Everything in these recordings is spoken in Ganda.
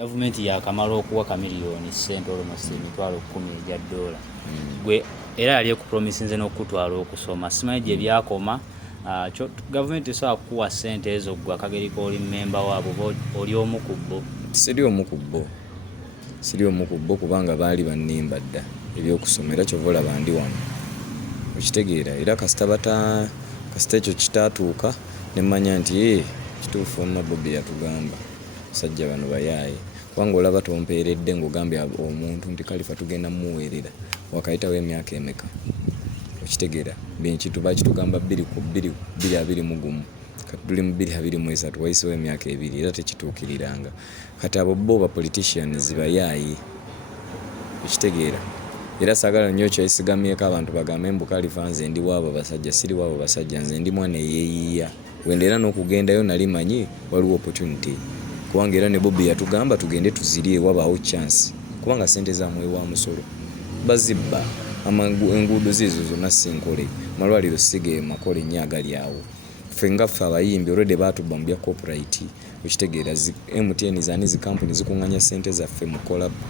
Gavumenti yakamala okuwa kamiliyoni ssente olmost emitwalo 10 egya dola. Gwe era yali ekupromisinze n'okutwala okusoma. Simanyi gye byakoma. Gavumenti esobola kukuwa ssente ezo gwe akageriko oli memba waabo oli omu ku bo. Siri omu ku bo kubanga baali bannimba dda ebyokusoma era kyova olaba ndi wano. Okitegeera era kasita ekyo kitaatuuka ne mmanya nti kituufu wonna Bobi yatugamba. Sajja bano bayaaye kubanga olaba tompeeredde ng'ogambye omuntu nti Kalifah tugenda muweerera wakayitawo emyaka emeka. Okitegeera bintu bakitugamba 2021 kati tuli mu 2023 wayiseewo emyaka 2 era tekituukiriranga. Kati abo bo ba politicians bayaaye. Okitegeera era saagala nnyo kyayisigamyeko abantu bagambe mbu Kalifah nze ndi waabo basajja, siri waabo basajja, nze ndi mwana eyeeyiya. Wendera n'okugendayo nali manyi waliwo opportunity. Kubanga era ne Bobi yatugamba tugende tuzirye wabaawo chance kubanga sente zamwe wa musolo bazibba enguudo zizo zonna sinkole malwaliro sige makole nnyo agali awo. Ffe nga ffe abayimbi already baatubba mu bya copyright. Okitegeera MTN zaani zi company zikuŋŋanya sente zaffe mu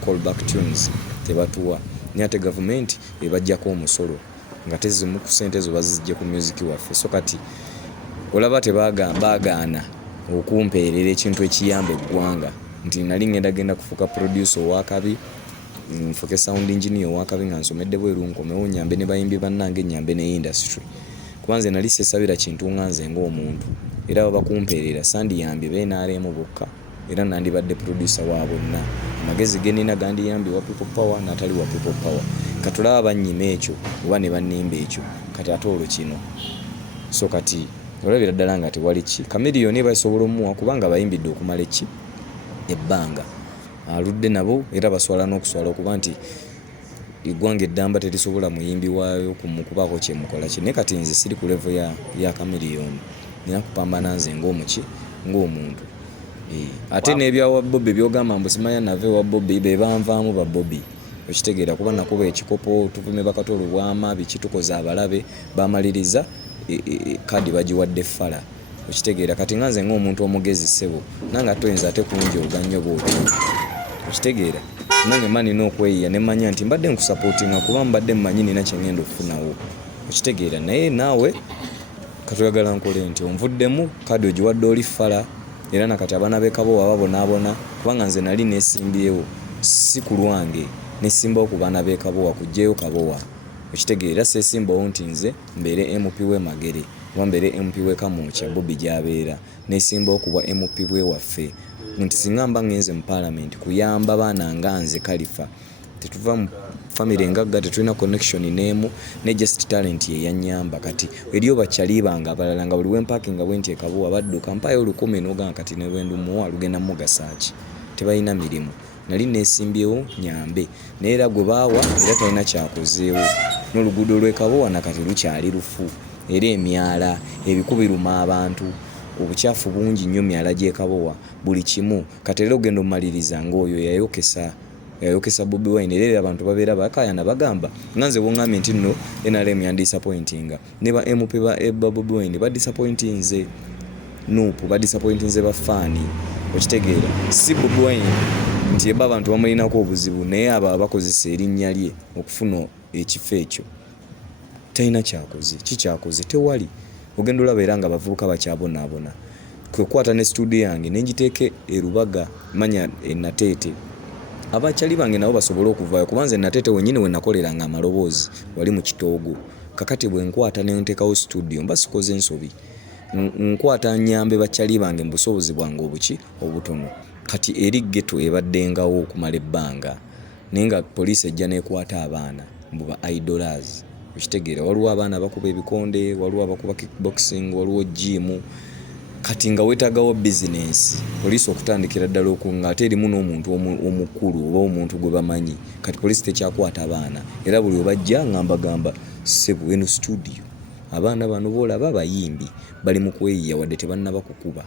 callback tunes tebatuwa naye ate gavumenti ebajjako omusolo nga tezimu ku sente ezo bazijje ku music waffe. So kati olaba baagaana okumpeerera ekintu ekiyamba eggwanga nti nali ngenda kufuuka producer owakabi, nfuuke sound engineer owakabi nga nsomedde bweru nkomewo nyambe ne bayimbi bannange nyambe ne industry. Kubanze nali sesabira kintu nga nze ng'omuntu era babakumpeerera sandiyambye beenaaleemu bokka era nandibadde producer wa bonna. Amagezi ge nina gandiyambye wa people power n'atali wa people power. Katulaba bannyima ekyo oba ne bannimba ekyo kati ate olwo kino. So kati olabira ddala nga tewali ki kamiliyoni basobola omuwa kubanga bayimbidde okumala eki ebbanga aludde nabo era baswala n'okuswala okuba nti eggwanga eddamba terisobola muyimbi waayo kumukubaako kyemukola ki. Naye kati nze siri ku level ya kamiliyoni nina kupambana nze ng'omuntu. Ate n'ebyawa Bobi byogamba mbu simanya nave wa Bobi be banvaamu ba Bobi. Okitegeera kuba nakuba ekikopo tuvume bakatolo bwama bikitukoza abalabe bamaliriza kadi bagiwadde ffala. Okitegeera kati nga nze ng'omuntu omugezi ssebo nange atoyinza ate kunjoga nnyo bwoti. Okitegeera nange mani n'okweyiya ne mmanya nti mbadde nkusapootinga kuba mbadde mmanyi nina kye ngenda okufunawo. Okitegeera naye naawe katuyagala nkole nti onvuddemu kadi ogiwadde oli ffala era nakati abaana b'ekabowa babonaabona kubanga nze nali neesimbyewo si ku lwange nesimbawo ku baana b'ekabowa kuggyeyo kabowa. Okitegeera seesimbawo nti nze mbeere MP w'Emagere oba mbeere MP w'e Kamwokya Bobi gy'abeera neesimbawo ku bwa MP bwe waffe nti singa mba ngenze mu Parliament kuyamba baana nga nze Kalifah tetuva mu family ngagga tetulina connection n'emu ne just talent ye yannyamba. Kati eriyo bakyalibanga abalala nga buli wempakinga bwenti ekabuwa badduka mpayo 10 n'ogamba kati ne lwendumuwa lugenda mugasaaki tebalina mirimu. Nali neesimbyewo nyambe naye era gwe baawa era talina kyakozeewo n'oluguudo lw'ekabowa nakati lukyali lufu era emyala ebikubiruma abantu obukyafu bungi nnyo myala gy'ekabowa buli kimu. Kati era ogenda omumaliriza ng'oyo yayokesa Bobi Wine era abantu babeera bakayana bagamba nga nze bw'oŋŋambye nti nno NRM yandisappointinga ne ba MP ba Bobi Wine badisappointinze nuupu badisappointinze bafaani. Okitegeera si Bobi Wine nti eba abantu bamulinako obuzibu naye abo abakozesa erinnya lye okufuna ekifo ekyo talina kyakoze kikyakoze tewali. Ogenda olaba era nga bavubuka bakyabonaabona kwekwata ne studio yange nenjiteeke erubaga manya enateete abakyali bange nabo basobole okuvaayo kuba nze nateete wennyini we nakoleranga amaloboozi wali mu Kitoogo. Kakati bwe nkwata ne nteekawo studio mba sikoze ensobi nkwata nyambe bakyali bange mu busobozi bwange obutono. Kati eri ghetto ebaddengawo okumala ebbanga naye nga poliisi ejja n'ekwata abaana mbu ba idlers. Okitegeera waliwo abaana bakuba ebikonde, waliwo abakuba kickboxing, waliwo gym. Kati nga weetaagawo business poliisi okutandikira ddala okunga ate erimu n'omuntu omukulu oba omuntu gwe bamanyi. Kati poliisi tekyakwata abaana era buli obajja ngambagamba ssebo eno studio abaana bano boolaba bayimbi bali mu kweyiya wadde tebannaba kukuba.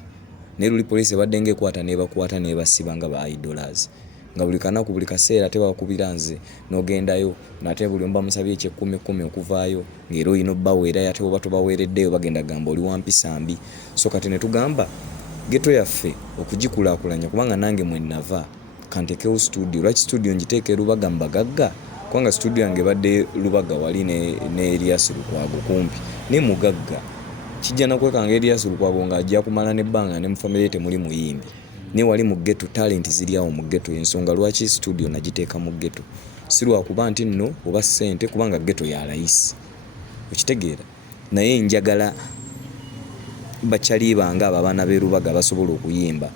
Naye luli poliisi ebadde ng'ekwata n'ebakwata n'ebasiba nga ba idlers nga buli kanaku buli kaseera tebakubira nze n'ogendayo nate buli mba musabye eky'ekkumi okuvaayo ng'era oyina obbaweera ate oba tobaweereddeyo bagenda gamba oli wampisa mbi. So kati ne tugamba geto yaffe okugikulaakulanya kubanga nange mwe nava kantekewo studio. Lwaki studio njiteeke Lubaga Mbagagga? Kubanga studio yange badde Lubaga wali ne Elias Lukwago kumpi ne mugagga. Kijja nakwekanga Elias Lukwago ng'ajja kumala n'ebbanga ne mu family temuli muyimbi. Ne wali mu ghetto, talent ziri awo mu ghetto. Ensonga lwaki studio nagiteeka mu ghetto si lwakuba nti nno oba ssente, kubanga ghetto ya layisi, okitegeera. Naye njagala bakyali bange abo abaana b'e Lubaga basobola okuyimba,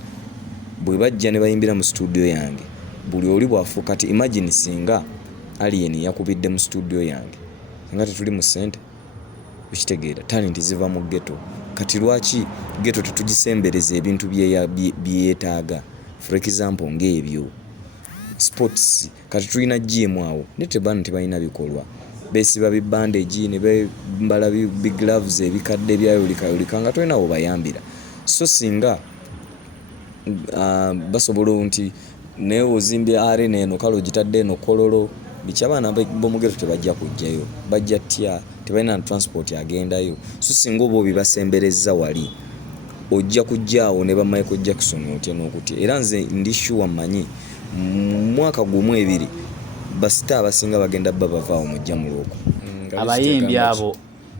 bwe bajja ne bayimbira mu studio yange buli oli bwafuuka. Kati imagine singa Alien yakubidde mu studio yange nga tetuli mu ssente, okitegeera. Talent ziva mu ghetto. Kati lwaki ghetto tetugisembereza ebintu byeyetaaga? For example ng'ebyo sports, kati tulina gym awo ne tebana tebalina bikolwa, besiba bibandage ne bambala big gloves ebikadde byayolika nga tulina wo bayambira. So singa basobola nti ne ozimbye arena eno kalo gitadde eno kololo, bikyabana bomugeto tebajja kujjayo, bajja tya, tebalina transport agendayo. So singa obo bibasembereza wali ojja kujjaawo ne ba Michael Jackson otya n'okutya. Era nze ndi sure manyi mwaka gumu ebiri basita abasinga bagenda bavaawo mujja muloko. Abayimbi abo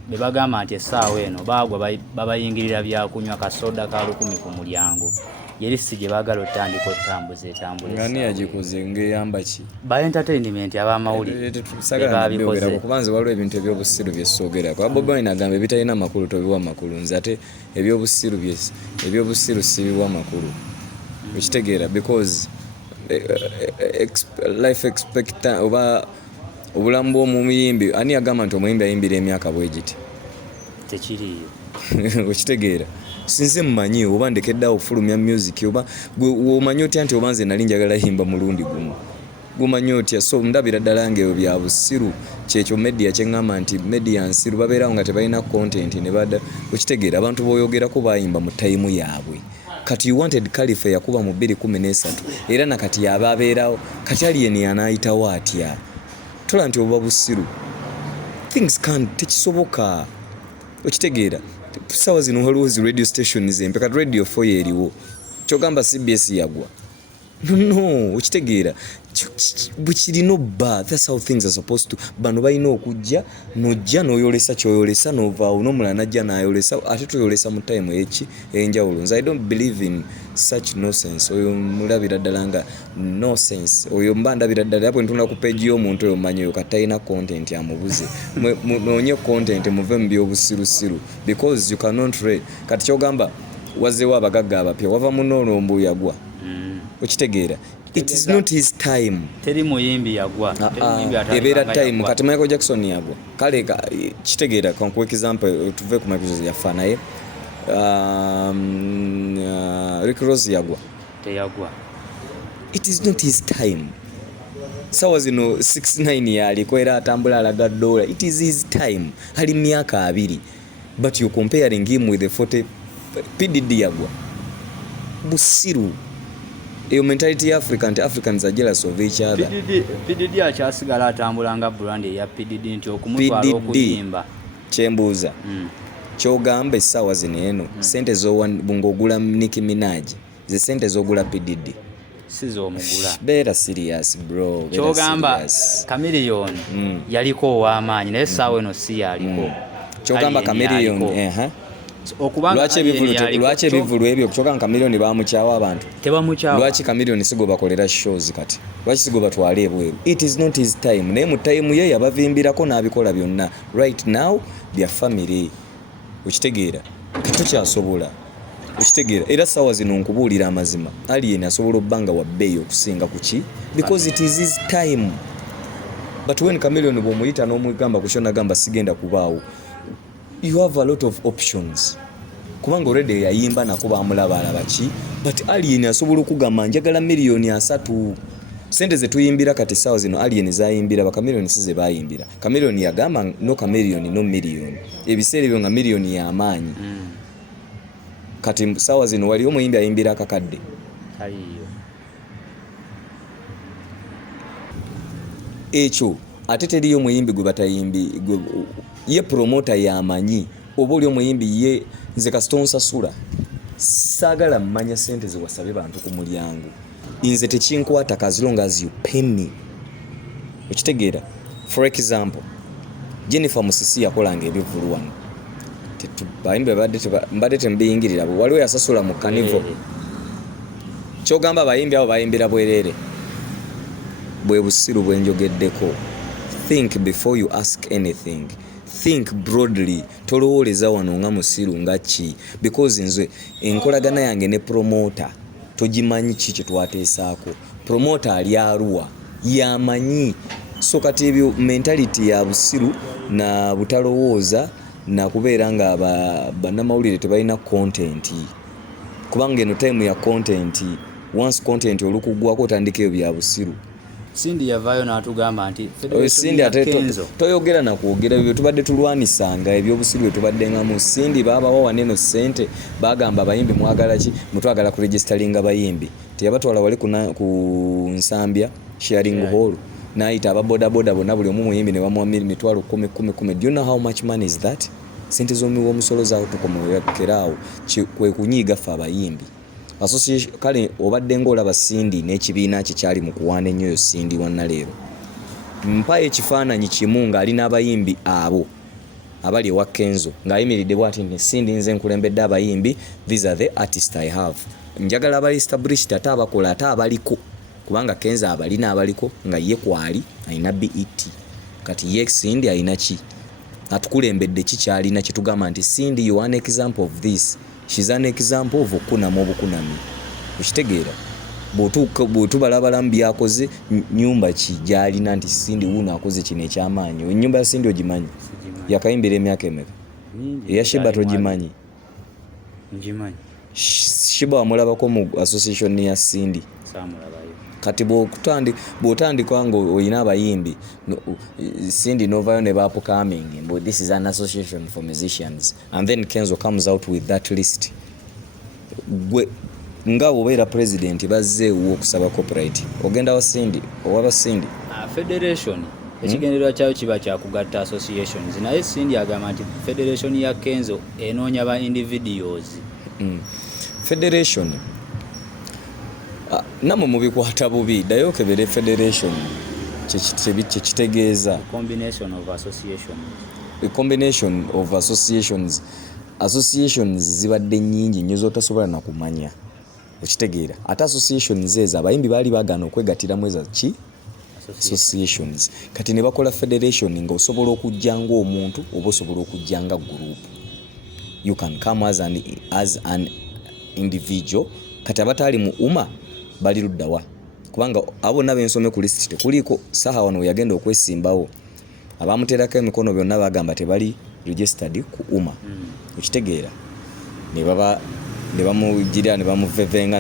be bagamba nti essaawa eno baagwa babayingirira byakunywa kasoda ka 10 ku mulyango. Yerisi gye baagala otandika otambuza etambula. Ngani yagikoze ngeyamba ki? Ba entertainment abamawulire babikoze. Kubanze waliwo ebintu ebyobusiru byesoogera. Kwa Bobi Wine agamba ebitalina makulu tobiwa makulu. Nze ate ebyobusiru sibiwa makulu. Okitegeera, because life expectancy oba obulamu bw'omuyimbi, ani agamba nti omuyimbi ayimbira emyaka bwegiti? Tekiriyo. Okitegeera. Sinze mmanyi oba ndekedde okufulumya music oba omanyi otya nti oba nze nali njagala yimba mulundi gumu. Gumanyi otya? So ndabira ddala ng'ebyo bya busiru, kyekyo media kyeŋŋamba nti media nsiru babeerawo nga tebalina content ne badda. Okitegeera, abantu b'oyogerako bayimba mu time yaabwe. Kati you wanted Kalifah yakuba mu 2013 era nakati yaba abeerawo, kati Alien anaayitawo atya? Tola nti oba busiru. Things can't, tekisoboka. Okitegeera, sawa zino waliwo zi radio stations empe, kati radio 4 eriwo, kyogamba CBS yagwa. No, okitegeera, bukirino bba. That's how things are supposed to. Bano balina okujja nojja n'oyolesa kyoyolesa n'ovaawo n'omulala najja n'ayolesa ate toyolesa mu time eki enjawulo. Nze I don't believe in such nonsense. Oyo mulabira ddala nga nonsense. Oyo mba ndabira ddala bwe ntunda ku page y'omuntu oyo mmanyi oyo katalina content amubuze. Noonye content muve mu by'obusirusiru because you cannot read. Kati kyogamba wazeewo abagagga abapya wava munoolombo yagwa. Okitegeera, it is not his time. Teri muyimbi yagwa. Ebeera time. Kati Michael Jackson yagwa. Kale kitegeera, kwa example tuve ku Michael Jackson yafa naye Rick Ross yagwa. Teyagwa. It is not his time. Sawa zino 69 yaliko era atambula alaga dola. It is his time. Ali myaka 2. But you comparing him with the 40 PDD yagwa. Busiru. Eyo mentality ya Africans are jealous of each other. PDD akyasigala atambula nga brand ya PDD nti okumutwala okuyimba. Kyembuuza. Kyogamba essaawa zino eno sente z'ongogula Nicki Minaj ze sente z'ogula PDD siz'omugula. Beera serious bro. Kyogamba Chameleon yaliko ow'amaanyi naye essaawa eno si yaliko. Kyogamba Chameleon lwaki ebivulu ebyo kyogamba Chameleon bamukyawa abantu tebamukyawa. Lwaki Chameleon sigo bakolera shows kati? Lwaki sigo batwala ebweru? It is not his time. Naye mu time ye yabavimbirako n'abikola byonna. Right now bya family. Okitegeera, tukyasobola. Okitegeera, era sawa zino nkubuulira amazima, Alien asobola obbanga wa bbeeyi okusinga ku ki? Because it is his time. But when Chameleon bw'omuyita n'omugamba ku kyonna gamba sigenda kubaawo, you have a lot of options. Kubanga already yayimba nako bamulaba alaba ki? But Alien asobola okugamba njagala miliyoni 3. Sente ze tuyimbira kati sawa zino Alien zayimbira ba Chameleon size bayimbira. Chameleon yagamba no Chameleon no million. Ebiseera ebyo nga miliyoni ya amaanyi. Kati sawa zino wali omuyimbi ayimbira akakadde. Ayiyo. Ekyo ate teriyo omuyimbi gwe batayimbi ye promoter yamanyi oba oli omuyimbi ye nze kastonsa sula saagala mmanya sente ze wasabe bantu ku mulyango nze tekinkwata as long as you pay me. Okitegeera? For example, Jennifer Musisi yakolanga ebivulu wano. Bayimbi mbadde tembiyingirira waliwo yasasula mu kanivo. Kyogamba abayimbi abo bayimbira bwereere. Bwe busiru bwe njogeddeko. Think before you ask anything. Think broadly. Tolowooleza wano nga musiru nga ki. Because nze enkolagana yange ne promoter togimanyi ki kye twateesaako. Promoter ali Arua yamanyi. So kati ebyo mentality ya busiru na butalowooza na kubeera nga bannamawulire tebalina content. Kubanga eno time ya content, once content olukugwako otandika ebyo bya busiru. Cindy yavayo n'atugamba nti Cindy toyogera na kwogera ebyo tubadde tulwanisanga ebyobusiru tubadde ngamu. Cindy baabawa waneno sente bagamba abayimbi mwagala ki mutwagala ku registeringa bayimbi teyabatwala wali ku nsambya sharing hall naayita ababodaboda bonna buli omu muyimbi ne bamuwa mitwalo 10. Do you know how much money is that? Sente z'omuwa omusolo zaawo tukomekeraawo kwe kunyiiga ffe abayimbi. Association kale obadde ng'olaba Cindy n'ekibiina kye kyali mu kuwaana ennyo yo Cindy wannaleero. Mpa ekifaananyi kimu ng'ali n'abayimbi abo abali ewa Kenzo ng'ayimiridde bw'ati nti Cindy nze nkulembedde abayimbi, these are the artists I have. Njagala abali established ate abakola ate abaliko kubanga Kenzo abalina abaliko nga ye kwali alina BET. Kati ye Cindy alina ki? Atukulembedde ki kyalina kye tugamba nti Cindy you are an example of this. She's an example of okunama obukunami. Okitegeera? Bw'otubalabalamu byakoze nyumba ki gyalina nti Cindy wuno akoze kino ekyamaanyi. Ennyumba ya Cindy ogimanyi? Yakayimbira emyaka emeka? Eya Sheba togimanyi? Ngimanyi. Sheba wamulabako mu association ya Cindy? Saamulabayo. Kati bw'otandika nga olina abayimbi Cindy novayo ne upcoming, but this is an association for musicians, and then Kenzo comes out with that list. Nga obeera president bazzeewo okusaba copyright ogenda wa Cindy owaba Cindy federation ekigendererwa kyayo kiba kyakugatta associations naye Cindy agamba nti federation ya Kenzo enoonya ba individuals. Federation namwe mubikwata bubi ddayo okebere federation kitegeeza combination of associations. A combination of associations. Associations zibadde nnyingi nnyo zotasobola na kumanya. Okitegeera ate associations ezo abayimbi baali bagana okwegattiramu ezo ki associations. Kati ne bakola federation nga osobola okujja ng'omuntu oba osobola okujja nga group. You can come as an individual. Kati abataali mu umma bali luddawa kubanga abo nabo ensome ku list tekuliko saha wano yagenda okwesimbawo abamuterako emikono byonna bagamba tebali registered ku umma. Okitegeera ne bamujira ne bamuvevenga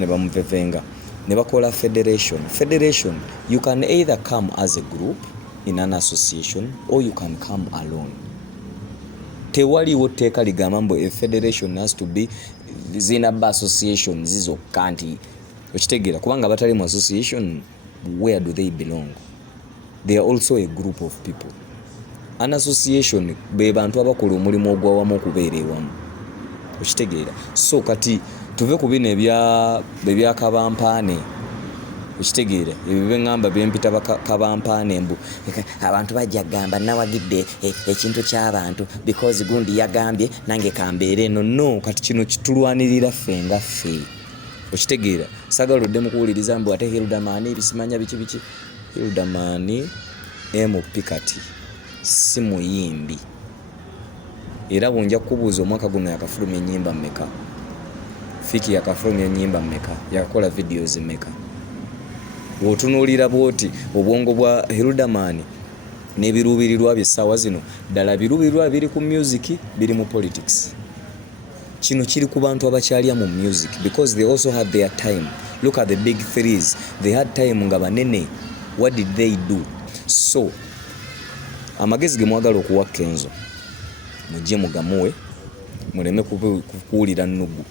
ne bakola federation. You can either come as a group in an association or you can come alone. Tewaliwo tteeka ligamba mbu a federation has to be zina ba associations zizo kanti. Okitegeera kubanga batali mu association, where do they belong? They are also a group of people. An association be bantu abakola omulimu ogwawamu okubeera ewamu. Okitegeera so kati tuve ku bino ebya kabampaane. Okitegeera ebyo bengamba byempita kabampaane mbu abantu bajja gamba nawagidde ekintu ky'abantu because gundi yagambye nange kambeere no kati kino kitulwanirira ffe nga ffe. Okitegeera sagaludde mu kuwuliriza mbu ate Hildamani ebisimanya biki Hildamani MP kati si muyimbi era bwonja kubuuza omwaka guno yakafulumya ennyimba mmeka Fiki yakafulumya ennyimba mmeka yakola videos mmeka otunuulira bwoti obwongo bwa Hildamani n'ebiruubirirwa by'essaawa zino ddala biruubirirwa biri ku music biri mu politics. Kino kiri ku bantu abakyalya mu music because they also had their time. Look at the big threes. They had time nga banene. What did they do? So amagezi ge mwagala okuwa Kenzo mujje mugamuwe muleme kukuwulira nnugu.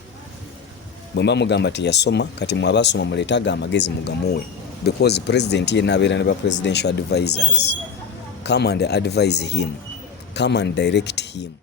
Bwe mba mugamba teyasoma kati mwabasoma muleetaga amagezi mugamuwe because president ye nabeera ne ba presidential advisors. Come and advise him. Come and direct him.